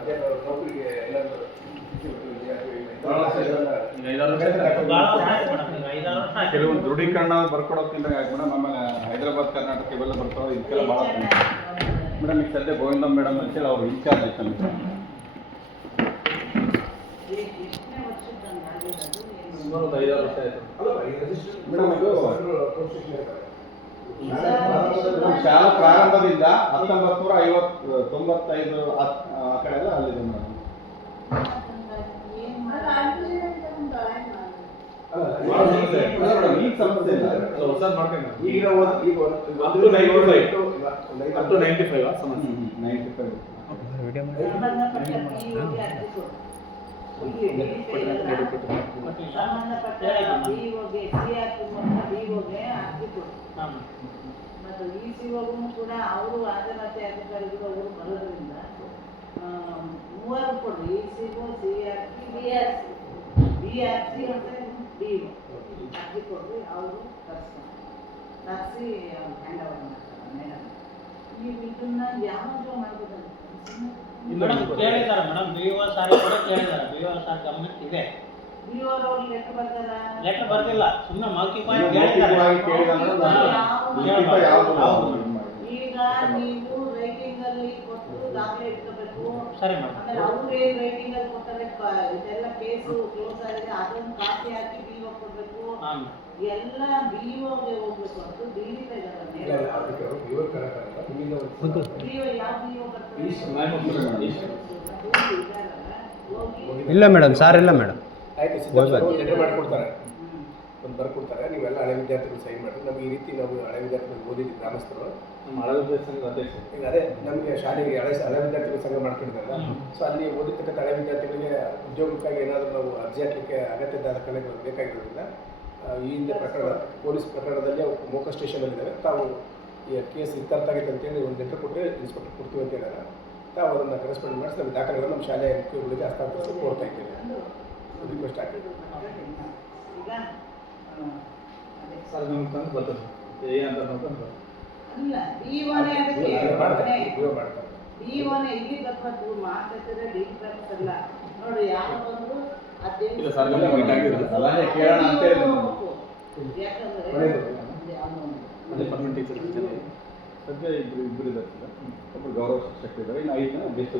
ನೌಕರಿಗೆ ಕೆಲವೊಂದು ದೃಢೀಕರಣ ಬರ್ಕೊಡೋಕ್ಕಿಂತ ಮೇಡಮ್, ಆಮೇಲೆ ಹೈದರಾಬಾದ್ ಕರ್ನಾಟಕ ಇವೆಲ್ಲ ಬರ್ತಾವೆ, ಇದಕ್ಕೆಲ್ಲ ಭಾಳ ಮೇಡಮ್. ಈಗ ಸದ್ಯ ಗೋವಿಂದ ಮೇಡಮ್ ಅಂತೇಳಿ ಅವ್ರು ಇನ್ಚಾರ್ಜ್ ಇತ್ತು ನಮಗೆ. ಸುಮಾರು 5-6 ವರ್ಷ ಆಯಿತು ಮೇಡಮ್. ಇದು ಶಾಲಾ ಪ್ರಾರಂಭದಿಂದ 1995 ಆ ಕಡೆ ಎಲ್ಲ ಅಲ್ಲಿದೆ ಮೇಡಮ್. ಈಗ ಸಮಸ್ಯೆ ಇಲ್ಲ, ಹೊಸ ಮಾಡ್ಕೊಂಡು ಈಗ up to 95 ಸಮಸ್ಯೆ 95. ಮತ್ತು ಈ ಸಿಒಗೂ ಕೂಡ ಅವರು ಹಾಜರಾತಿ ಅಧಿಕಾರಿಗಳು ಅವರು ಬರೋದ್ರಿಂದ 3 ಕೊಡ್ರಿ. ಈ ಸಿಒ, CRP, BRC ಮತ್ತು DO ಅರ್ಜಿ ಕೊಡ್ರಿ. ಅವರು ತರಿಸಿ ಹ್ಯಾಂಡ್ ಓವರ್ ಮಾಡ್ತಾರೆ ಮೇಡಮ್. ನೀವು ಇದನ್ನ ಯಾವಾಗ ಮಾಡ್ಬೋದಲ್ಲ ಮೇಡಮ್ ಕೇಳಿದ್ದಾರೆ ಮೇಡಮ್. BO ಸಾರ್ ಕೂಡ ಕೇಳಿದ್ದಾರೆ. BO ಸಾರ್ ಗಮನಕ್ಕೆ ಇದೆ. BO ಅವ್ರು ಲೆಟರ್ ಬರ್ತಾರ? ಲೆಟರ್ ಬರ್ತಿಲ್ಲ, ಸುಮ್ಮನೆ ಮೌಖಿಕವಾಗಿ ಈಗ ನೀವು ರೈಟಿಂಗ್ ಅಲ್ಲಿ ಕೊಟ್ಟು ದಾಖಲೆ ಇಟ್ಕೋಬೇಕು. ಸರಿ ಮೇಡಮ್. ಆಮೇಲೆ ಅವರು ರೈಟಿಂಗ್ ಅಲ್ಲಿ ಕೊಟ್ಟರೆ ಇದೆಲ್ಲ ಕೇಸು ಕ್ಲೋಸ್ ಆಗಿದೆ, ಅದೊಂದು ಕಾಪಿ ಹಾಕಿ BO ಕೊಡ್ಬೇಕು. ಎಲ್ಲ BOಗೆ ಹೋಗ್ಬೇಕು ಅಂತ DD ಇಲ್ಲ ಮೇಡಮ್, ಸಾರ್ ಇಲ್ಲ ಮೇಡಮ್. ಆಯಿತು, ಲೆಟರ್ ಮಾಡಿಕೊಡ್ತಾರೆ, ಒಂದು ಬರ್ಕೊಡ್ತಾರೆ. ನೀವೆಲ್ಲ ಹಳೆ ವಿದ್ಯಾರ್ಥಿಗಳು ಸೈನ್ ಮಾಡಿ. ನಮ್ಗೆ ಈ ರೀತಿ ನಾವು ಹಳೆ ವಿದ್ಯಾರ್ಥಿಗಳು ಓದಿದ್ವಿ ಗ್ರಾಮಸ್ಥರು. ನಮ್ಮ ಹಳೆ ವಿದ್ಯಾರ್ಥಿ ಸಂಘದ ಅಧ್ಯಕ್ಷ. ಈಗ ಅದೇ ನಮಗೆ ಶಾಲೆಗೆ ಹಳೆ ವಿದ್ಯಾರ್ಥಿಗಳ ಸಂಘ ಮಾಡ್ಕೊಂಡಿದ್ದಲ್ಲ. ಸೊ ಅಲ್ಲಿ ಓದಿರ್ತಕ್ಕಂಥ ಹಳೆ ವಿದ್ಯಾರ್ಥಿಗಳಿಗೆ ಉದ್ಯೋಗಕ್ಕಾಗಿ ಏನಾದರೂ ನಾವು ಅರ್ಜಿ ಹಾಕಲಿಕ್ಕೆ ಅಗತ್ಯ ದಾಖಲೆಗಳು ಬೇಕಾಗಿರೋದ್ರಿಂದ ಈ ಹಿಂದೆ ಪೊಲೀಸ್ ಪ್ರಕರಣದಲ್ಲಿ ಮೋಕ ಸ್ಟೇಷನಲ್ಲಿದ್ದಾವೆ. ತಾವು ಈ ಕೇಸ್ ಇತ್ಯರ್ಥ ಆಗೈತೆ ಅಂತೇಳಿ ಒಂದು ಲೆಟರ್ ಕೊಟ್ಟರೆ ಇನ್ಸ್ಪೆಕ್ಟರ್ ಕೊಡ್ತೀವಿ ಅಂತ ಹೇಳಿದಾಗ ತಾವು ಅದನ್ನು ಕರೆಸ್ಪಾಂಡ್ ಮಾಡಿಸಿ ನಮ್ಮ ದಾಖಲೆಗಳನ್ನು ನಮ್ಮ ಶಾಲೆಯ ಮುಖ್ಯಗಳಿಗೆ ಹಸ್ತಾಂತರಿಸಿ ಕೊಡ್ತಾ ಇದ್ದೇವೆ. ರಿಕ್ವೆಸ್ಟ್ ಆಗ್ತದೆ ಸರ್, ನಮ್ಗೆ ತಂದು ಬರ್ತದೆ ಏನಂತ ನೋಡ್ಕೊಂಡು ಅಲ್ಲ BOನೇ ಮಾಡ್ತಾರೆ. BOನೇ ಇಲ್ಲಿ ಬರ್ಬೇಕು ಮಾಡ್ತಿದ್ರೆ ಡಿಫ್ರೆನ್ಸ್ ಅಲ್ಲ ನೋಡಿ. ಯಾರು ಬಂದ್ರು ಇಲ್ಲ ಸರ್, ಮೀಟ್ ಆಗಿರೋದು ಸಲಹೆ ಕೇಳೋಣ ಅಂತ ಹೇಳಿ ಯಾಕಂದ್ರೆ ಡಿಪಾರ್ಟ್ಮೆಂಟ್ ಟೀಚರ್ ಸದ್ಯ ಇಬ್ಬರು ಇದ್ದಾರೆ ಸರ್. ಒಬ್ಬರು ಗೌರವ ಶಿಕ್ಷಕರು ಇದ್ದಾರೆ, ಇನ್ನು 5 ಜನ ಗೆಸ್ಟ್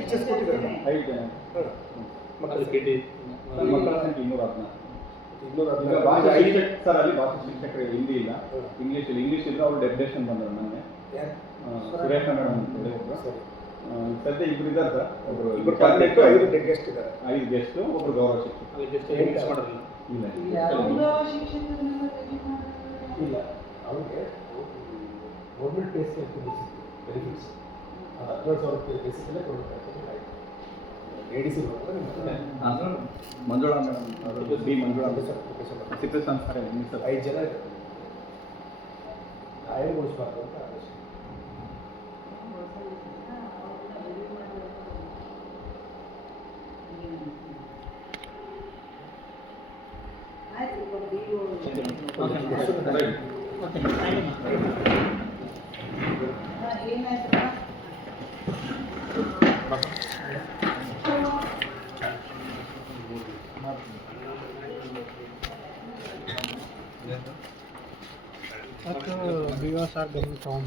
ಟೀಚರ್ಸ್ ಕೊಟ್ಟಿದ್ದಾರೆ. 5 ಜನ ಮಕ್ಕಳ KT ಮಕ್ಕಳ ಸಂಖ್ಯೆ 214. ಇನ್ನೂರ ಭಾಷಾ ಶಿಕ್ಷಕ ಸರ್, ಅಲ್ಲಿ ಭಾಷಾ ಶಿಕ್ಷಕರು ಹಿಂದಿ ಇಲ್ಲ, ಇಂಗ್ಲೀಷ್ ಇದ್ರೆ ಅವರು ಡೆಪ್ಯುಟೇಷನ್ ಬಂದರು ನನಗೆ. ಸುರೇಶ ಮೇಡಮ್ ಅಂತೇಳಿ ಒಬ್ಬರು. ಸದ್ಯ ಇಬ್ಬರು ಇದ್ದಾರೆ ಸರ್. ಒಬ್ಬರು 5 ಗೆಸ್ಟ್ ಇದ್ದಾರೆ. 5 ಗೆಸ್ಟು, ಒಬ್ಬರು ಗೌರವ ಶಿಕ್ಷಕ. ಅಲ್ಲಿ ಜಸ್ಟ್ ಇಂಗ್ಲೀಷ್ ಮಾಡೋದಿಲ್ಲ. ಇಲ್ಲ, ಅವ್ರಿಗೆ ಗೌರ್ಮೆಂಟ್ ಬೇಸ್ ಬೆನಿಫಿಟ್ಸ್ 12,000 ಬೇಸಿಸಲ್ಲೇ ಕೊಡಬೇಕಾಗ್ತದೆ. ADC Manjula madam, B Manjula ಸಿಪ್ಪೇಶನ್ ಸರ್. 5 ಜನ ಆಯೋಗೊಳಿಸಬಾರ್ದು ಅಂತ ಆದೇಶ. BO ಸಾರ್ ಗಮನ ತಗೊಂಡು